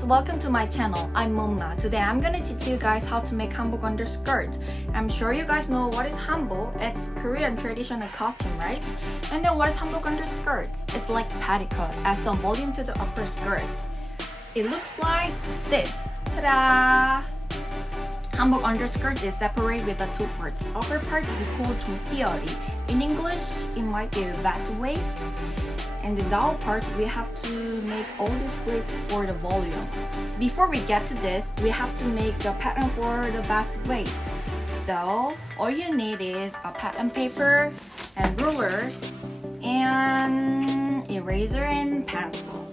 guys, welcome to my channel. I'm Momma. Today I'm gonna teach you guys how to make hanbok underskirt. I'm sure you guys know what is hanbok. It's Korean traditional costume, right? And then what is hanbok underskirt? It's like petticoat, add some volume to the upper skirts. It looks like this. Ta-da! Hanbok underskirt is separate with the two parts. Upper part we call 조끼어리. In English, it might be vat waist. And the down part, we have to make all these pleats for the volume. Before we get to this, we have to make the pattern for the bust waist. So all you need is a pattern paper and rulers and eraser and pencil.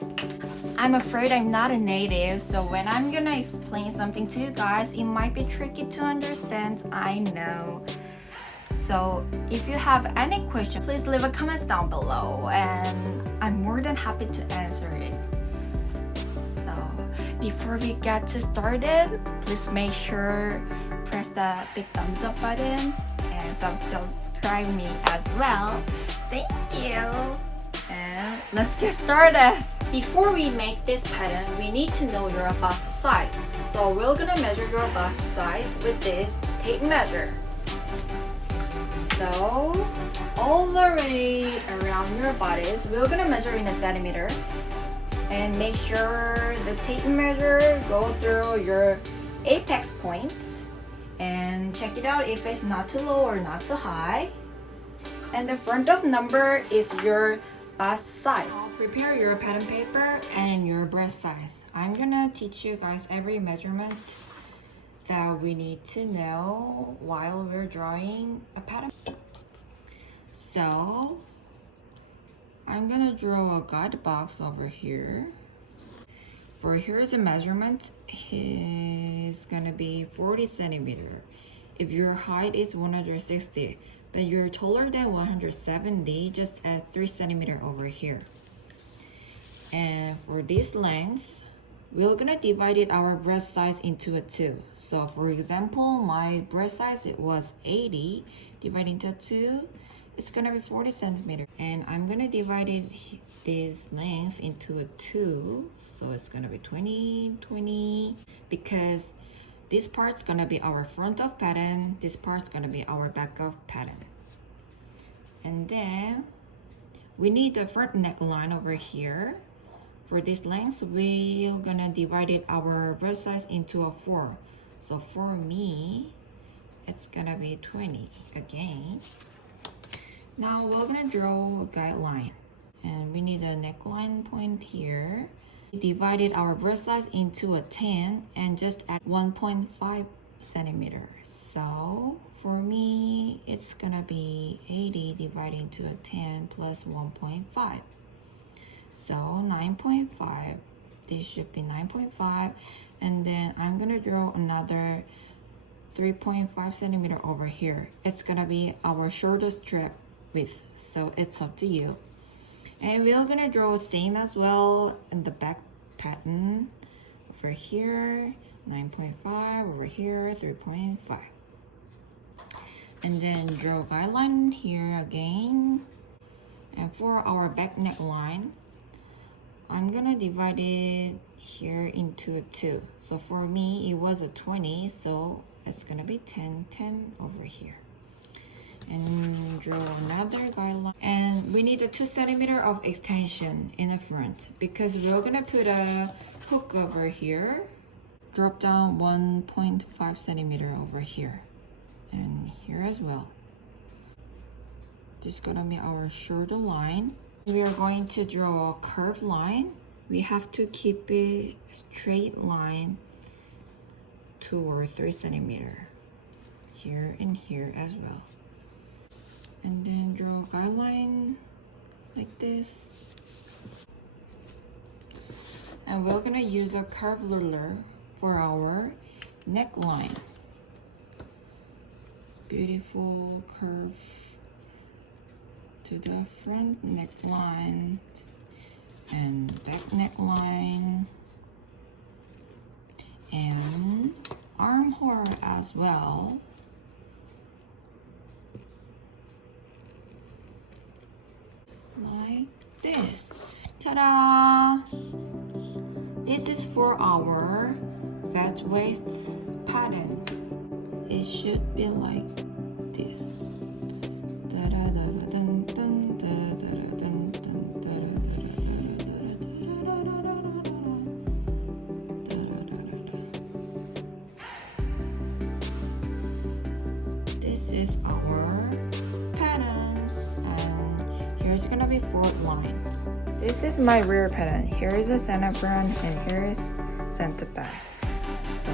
I'm afraid I'm not a native, so when I'm gonna explain something to you guys, it might be tricky to understand, I know. So if you have any question, please leave a comment down below and I'm more than happy to answer it. So before we get started, please make sure press the big thumbs up button and subscribe me as well. Thank you. And let's get started. Before we make this pattern, we need to know your bust size. So we're gonna measure your bust size with this tape measure. So all the way around your bodies, we're gonna measure in a centimeter and make sure the tape measure go through your apex points and check it out if it's not too low or not too high. And the front of number is your bust size. Prepare your pattern paper and your breast size. I'm gonna teach you guys every measurement that we need to know while we're drawing a pattern. So I'm gonna draw a guide box over here. For here's a measurement is gonna be 40 centimeter. If your height is 160, but you're taller than 170, just add 3 centimeter over here. And for this length, we're gonna divide our breast size into two. So for example, my breast size it was 80, divided into 2, it's gonna be 40 centimeter. And I'm gonna divide this length into 2, so it's gonna be 20, because this part's gonna be our front of pattern, this part's gonna be our back of pattern. And then we need the front neckline over here. For this length, we're gonna divide our breast size into 4. So for me, it's gonna be 20 again. Now we're gonna draw a guideline. And we need a neckline point here. We divided our breast size into 10 and just add 1.5 centimeters. So for me, it's gonna be 80 divided into 10 plus 1.5. So 9.5, this should be 9.5. And then I'm gonna draw another 3.5 centimeter over here. It's gonna be our shoulder strap width, so it's up to you. And we're gonna draw same as well in the back pattern. Over here, 9.5, over here, 3.5. And then draw a guideline here again. And for our back neckline, I'm gonna divide it here into 2. So for me, it was a 20, so it's gonna be 10 over here. And draw another guideline. And we need a 2 centimeter of extension in the front because we're gonna put a hook over here. Drop down 1.5 centimeter over here and here as well. This is gonna be our shoulder line. We are going to draw a curved line. We have to keep it straight line 2 or 3 centimeter here and here as well. And then draw a guideline like this. And we're gonna use a curved ruler for our neckline. Beautiful curve to the front neckline and back neckline and armhole as well. Like this. Ta-da! this is for our vest waist pattern. It should be like this. This is our pattern, and here's gonna be fourth line. This is my rear pattern. Here is the center front and here is center back. So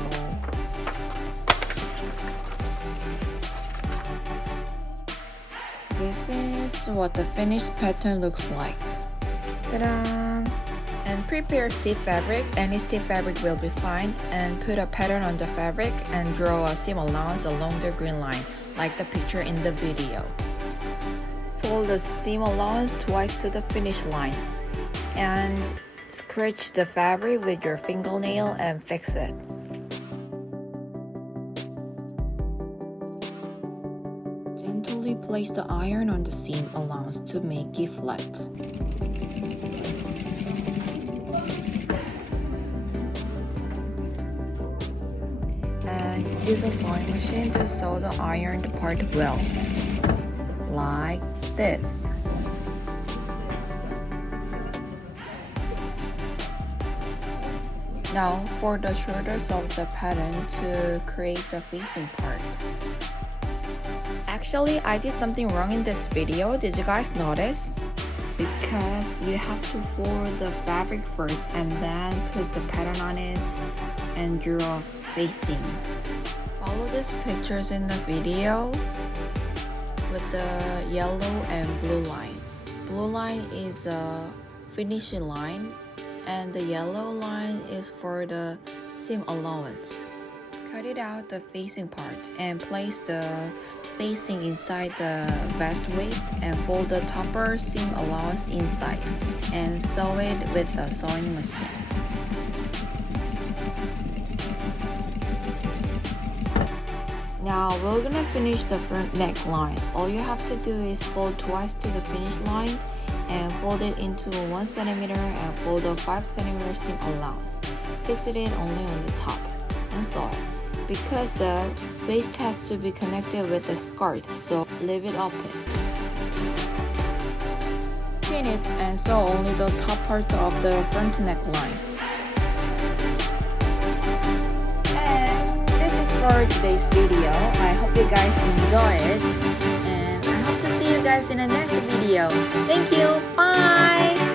this is what the finished pattern looks like. Ta-da! And prepare stiff fabric. Any stiff fabric will be fine. And put a pattern on the fabric and draw a seam allowance along the green line, like the picture in the video. Fold the seam allowance twice to the finish line. And scratch the fabric with your fingernail and fix it. Gently place the iron on the seam allowance to make it flat. And use a sewing machine to sew the ironed part well, like this. Now for the shoulders of the pattern to create the facing part. Actually, I did something wrong in this video. Did you guys notice? Because you have to fold the fabric first and then put the pattern on it and draw facing. Follow these pictures in the video with the yellow and blue line. Blue line is the finishing line and the yellow line is for the seam allowance. Cut it out the facing part and place the facing inside the vest waist and fold the topper seam allowance inside and sew it with a sewing machine. Now we're gonna finish the front neckline. All you have to do is fold twice to the finish line and fold it into 1 cm and fold a 5 cm seam allowance. Fix it only on the top and sew it. Because the waist has to be connected with the skirt, so leave it open. Pin it and sew only the top part of the front neckline. And this is for today's video. I hope you guys enjoy it. And I hope to see you guys in the next video. Thank you. Bye!